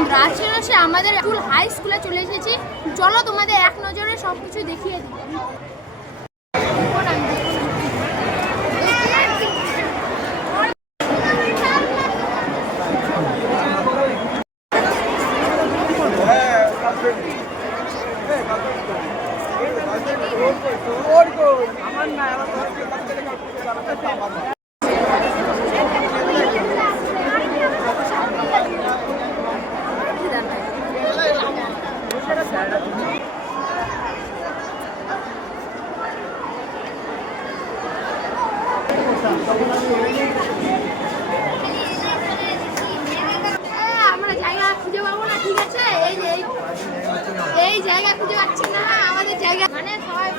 বন্ধুরা আজকে হচ্ছে আমাদের স্কুল হাই স্কুলে চলে এসেছি। চলো তোমাদের এক নজরে সবকিছু দেখিয়ে দিই। আমরা জায়গা খুঁজে পাবো না, ঠিক আছে? এই জায়গা খুঁজে পাচ্ছি না আমাদের জায়গা, মানে সবাই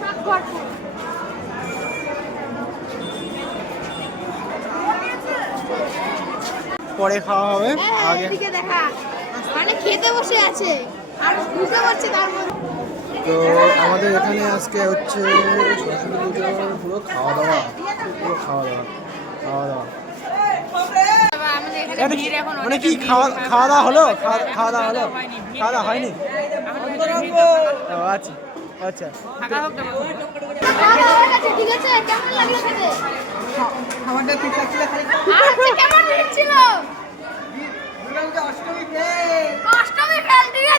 সব ভরপুর। পরে খাওয়া হবে। আগে এদিকে দেখা, মানে খেতে বসে আছে আর ঢুকে পড়ছে তার মধ্যে। তো আমাদের এখানে আজকে হচ্ছে সরস্বতী পুজোর পুরো খাওয়া দাওয়া মানে কি খাওয়া দাওয়া হলো? খাওয়া দাওয়া হয়নি। ও আচ্ছা আচ্ছা, ঠিক আছে, কেমন লাগলো খেতে? খাবারটা ঠিকঠাক ছিল, খালি আচ্ছা, কেমন ছিল? দুর্গাপূজা অষ্টমী